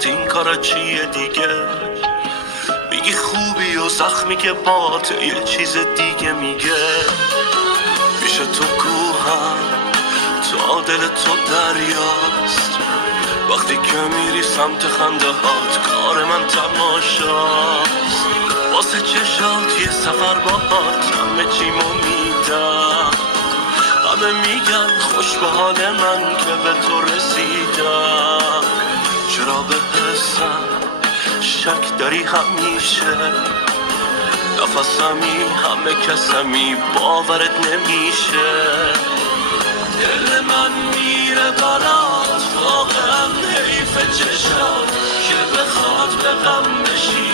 برات این کارا چیه دیگه؟ میگی خوبی و زخمی که بات یه چیز دیگه میگه. پیش تو کوهم تا دل تو دریاست، وقتی که میری سمت خنده هات کار من تماشاست. واسه چشات یه سفر باهات همه چیمو میدم، همه میگن خوش به حال من که به تو رسیدم. چرا به حسم شک داری همیشه؟ نفسمی همه کسمی باورت نمیشه. دل من میره برات، واقعا حیف چشات که بخواد به غم بشی.